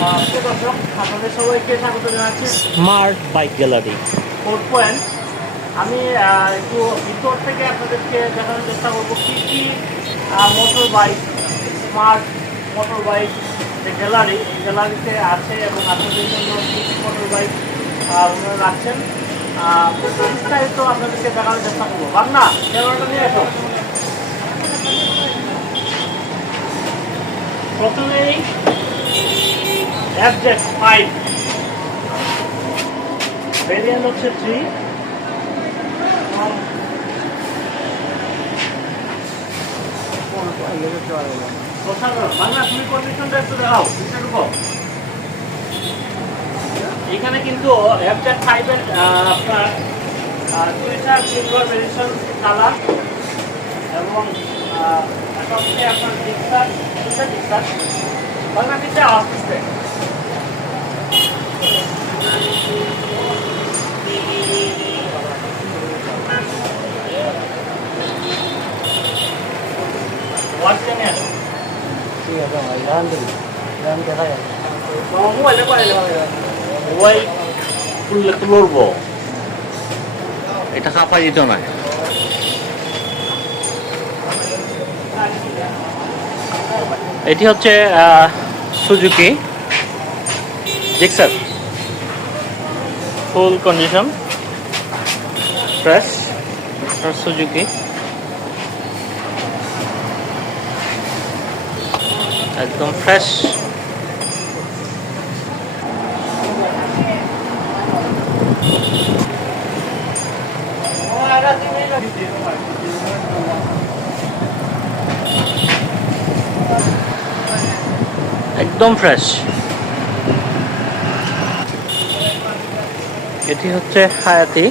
দর্শক আপনাদের সবাইকে স্বাগত জানাচ্ছি smart bike gallery. Four point. আমি একটু ভিতর থেকে আপনাদেরকে দেখানোর চেষ্টা করবো কী কী motor bike, smart motor bike যে গ্যালারি, এই গ্যালারিতে আছে এবং আপনাদের জন্য কী কী মোটর বাইক ওনারা রাখছেন বিস্তারিত আপনাদেরকে দেখানোর চেষ্টা করবো। বাংলা ক্যামেরাটা নিয়ে এসো। প্রথমেই FZ5 ভেরিয়েন্ট হচ্ছে 3। বাংলা তুমি কন্ডিশনটা একটু দেখাও। এখানে কিন্তু FZ5 এর আপনার টুইটার সিলভার ভেরিয়েশন কালার এবং আপনার ডিক্সার বাংলা দিতে আসতেছে। লড়বো, এটা কাপা দিত না। এটি হচ্ছে সুজুকি জিক্সার, ফুল কন্ডিশন, ফ্রেশ সুজুকি, একদম ফ্রেশ। একদম ফ্রেশ। এটি হচ্ছে হায়াতি,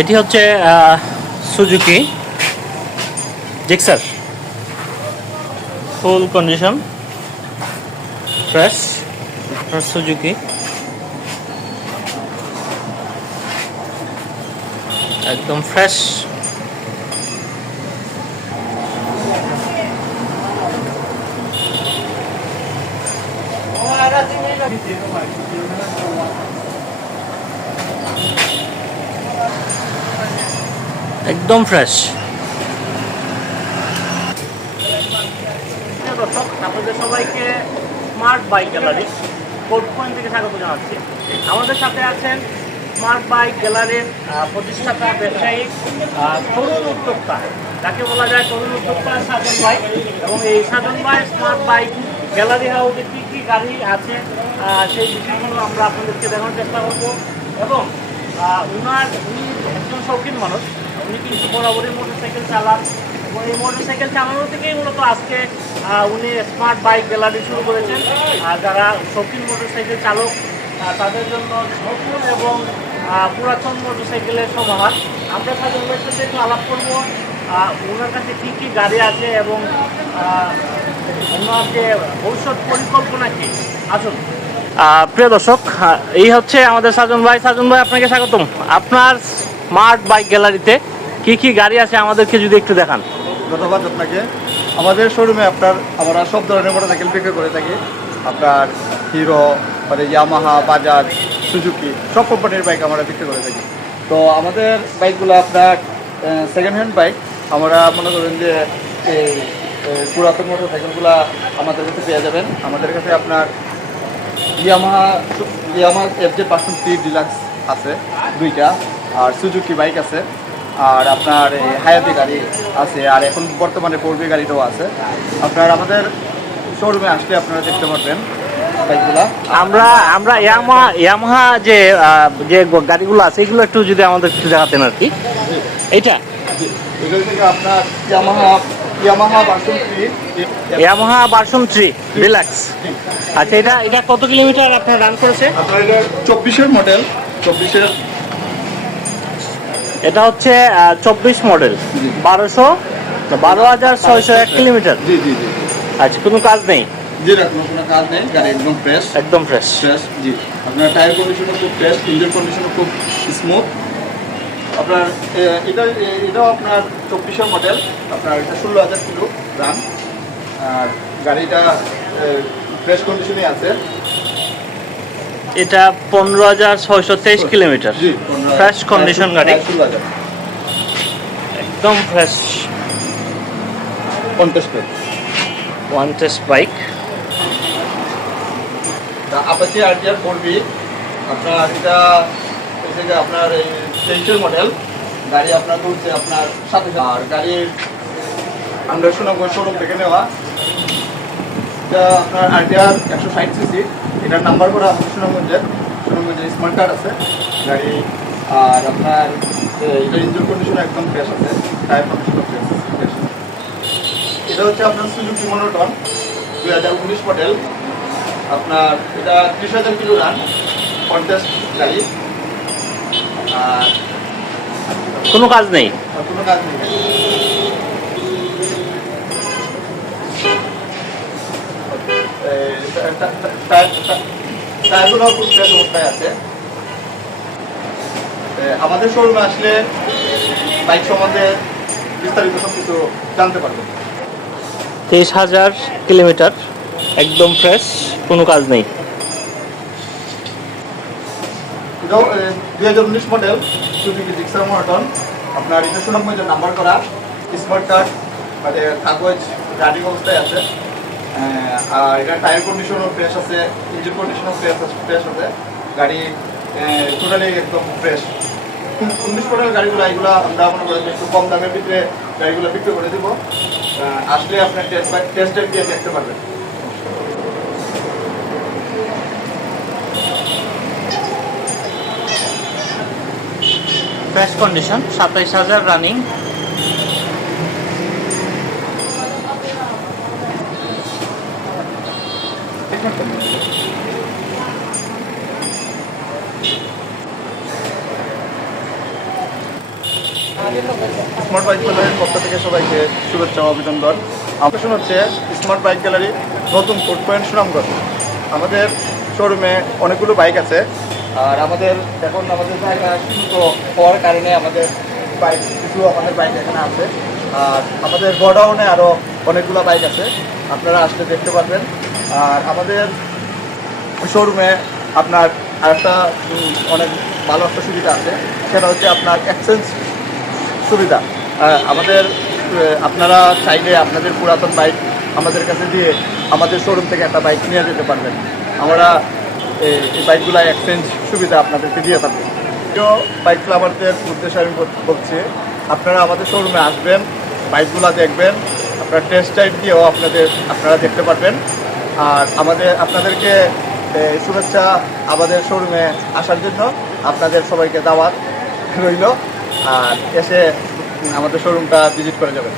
এটি হচ্ছে সুজুকি জিক্সার, ফুল কন্ডিশন, ফ্রেশ সুজুকি, একদম ফ্রেশ। একদম ফ্রেশ। দর্শক আপনাদের সবাইকে smart bike gallery four point থেকে স্বাগত জানাচ্ছি। আমাদের সাথে আছেন স্মার্ট বাইক গ্যালারির প্রতিষ্ঠাতা, ব্যবসায়িক, তরুণ উদ্যোক্তা, যাকে বলা যায় তরুণ উদ্যোক্তা সাজন ভাই। এবং এই সাজন ভাই স্মার্ট বাইক গ্যালারি হাউসে কী কী গাড়ি আছে সেই বিষয়গুলো আমরা আপনাদেরকে দেখানোর চেষ্টা করবো। এবং উনি একজন শৌখিন মানুষ, উনি কিন্তু বরাবরই মোটরসাইকেল চালান এবং এই মোটরসাইকেল চালানো থেকেই মূলত আজকে উনি স্মার্ট বাইক গ্যালারি শুরু করেছেন। যারা শৌখিন মোটরসাইকেল চালক তাদের জন্য নতুন এবং পুরাতন মোটরসাইকেলের সমাহার। আমরা সাধারণ ভাইয়ের সাথে একটু আলাপ করবো ওনার কাছে কী কী গাড়ি আছে এবং ওনার যে ভবিষ্যৎ পরিকল্পনা কী। আসুন। প্রিয় দর্শক, এই হচ্ছে আমাদের সাজন ভাই। সাজন ভাই, আপনাকে স্বাগতম। আপনার স্মার্ট বাইক গ্যালারিতে কি কি গাড়ি আছে আমাদেরকে যদি একটু দেখান। ধন্যবাদ আপনাকে। আমাদের শোরুমে আমরা সব ধরনের মোটরসাইকেল বিক্রি করে থাকি। আপনার হিরো, মানে ইয়ামাহা, বাজাজ, সুজুকি সব কোম্পানির বাইক আমরা বিক্রি করে থাকি। তো আমাদের বাইকগুলো আপনার সেকেন্ড হ্যান্ড বাইক। আমরা মনে করেন যে এই পুরাতন মোটরসাইকেলগুলো আমাদের কাছে পেয়ে যাবেন। আমাদের কাছে আপনার ইয়ামাহা FZ5 ডিলাক্স আছে 2টা, আর সুজুকি বাইক আছে, আর আপনার হায়াতি গাড়ি আছে, আর এখন বর্তমানে পূর্বী গাড়িটাও আছে। আপনার আমাদের শোরুমে আসলে আপনারা দেখতে পারবেন বাইকগুলা। আমরা ইয়ামাহা যে গাড়িগুলো আছে এগুলো একটু যদি আমাদের একটু দেখাতেন আর কি। এইটা এগুলো থেকে আপনার ইয়ামাহা ভার্সন 3 ডিলাক্স। আচ্ছা, এটা কত কিলোমিটার আপনার রান করেছে? আপনার এটা 24-এর মডেল। 24-এর এটা হচ্ছে 24 মডেল, 12,601 কিলোমিটার। জি জি জি। আচ্ছা, কোনো কাজ নেই? জি না, কোনো কাজ নেই, গাড়ি একদম ফ্রেশ। একদম ফ্রেশ। ফ্রেশ, জি। আপনার টায়ার কন্ডিশনও খুব ফ্রেশ, ইঞ্জিন কন্ডিশনও খুব স্মুথ। আপনার এটাও আপনার 24-এর মডেল, আপনার এটা 16,000 কিলো রান। আর গাড়িটা ফ্রেশ কন্ডিশনে আছে। এটা 15,623 কিলোমিটার। জি, ফ্রেশ কন্ডিশন গাড়ি, 16,000 একদম fresh. Contest one test bike. Apache RTR 4B। আপনার এটা হচ্ছে যে আপনার এই 23-এর মডেল গাড়ি। আপনার চলছে আপনার 7,000। আর গাড়ির আমরা সুনামগঞ্জ শোরুম থেকে নেওয়া। এটা আপনার আরটিআর 160 সিসি। এটার নাম্বার করা আমাদের সুনামগঞ্জের স্মার্ট কার্ড আছে গাড়ি। আর আপনার এটা ইঞ্জিন কন্ডিশন একদম ফ্রেশ আছে, টায়ার কন্ডিশনও ফ্রেশ। এটা হচ্ছে আপনার সুজুকি মনোটন 2019 মডেল। আপনার এটা 30,000 কিলো রান, কন্টেস্ট গাড়ি। আর কোনো কাজ নেই। কোনো কাজ নেই। টায়ারগুলো খুব ফ্রেশ অবস্থায় আছে। আমাদের শোরুমে আসলে বাইক সম্বন্ধে বিস্তারিত সব কিছু জানতে পারবেন। 23,000 কিলোমিটার, একদম ফ্রেশ, কোনো কাজ নেই। এটাও 2019 মডেল সুজুকি জিক্সার মনোটন। আপনার এটা সুনামগঞ্জের নাম্বার করা, স্মার্ট কার্ড, মানে কাগজ রানিং অবস্থায় আছে। আর এটা টায়ার কন্ডিশনও ফ্রেশ আছে, ইঞ্জিন কন্ডিশনও ফ্রেশ আছে। গাড়ি টোটালি একদম ফ্রেশ। 19 মডেল গাড়িগুলো এগুলো আমরা মনে করি একটু কম দামের ভিতরে গাড়িগুলো বিক্রি করে দিব। আসলে আপনার টেস্ট ড্রাইভ দিয়ে দেখতে পারবেন। Fresh condition, 27,000 running. Smart bike গ্যালারির পক্ষ থেকে সবাইকে শুভেচ্ছা ও অভিনন্দন। আমাদের হচ্ছে স্মার্ট বাইক গ্যালারি নতুন ফুড পয়েন্ট সুনামগঞ্জ। আমাদের শোরুমে অনেকগুলো বাইক আছে। আর আমাদের জায়গা সীমিত হওয়ার কারণে আমাদের বাইক এখানে আছে। আর আমাদের গোডাউনে আরও অনেকগুলো বাইক আছে, আপনারা আসলে দেখতে পারবেন। আর আমাদের শোরুমে আপনার আরেকটা অনেক ভালো একটা সুবিধা আছে, সেটা হচ্ছে আপনার এক্সচেঞ্জ সুবিধা। আপনারা চাইলে আপনাদের পুরাতন বাইক আমাদের কাছে দিয়ে আমাদের শোরুম থেকে একটা বাইক নিয়ে যেতে পারবেন। আমরা এই বাইকগুলো এক্সচেঞ্জ সুবিধা আপনাদেরকে দিয়ে থাকবো। তো বাইক লাভারদের উদ্দেশ্যে আমি বলছি, আপনারা আমাদের শোরুমে আসবেন, বাইকগুলো দেখবেন, আপনারা টেস্ট ড্রাইভ দিয়েও আপনারা দেখতে পারবেন। আর আপনাদেরকে শুভেচ্ছা আমাদের শোরুমে আসার জন্য। আপনাদের সবাইকে দাওয়াত রইল, আর এসে আমাদের শোরুমটা ভিজিট করে যাবেন।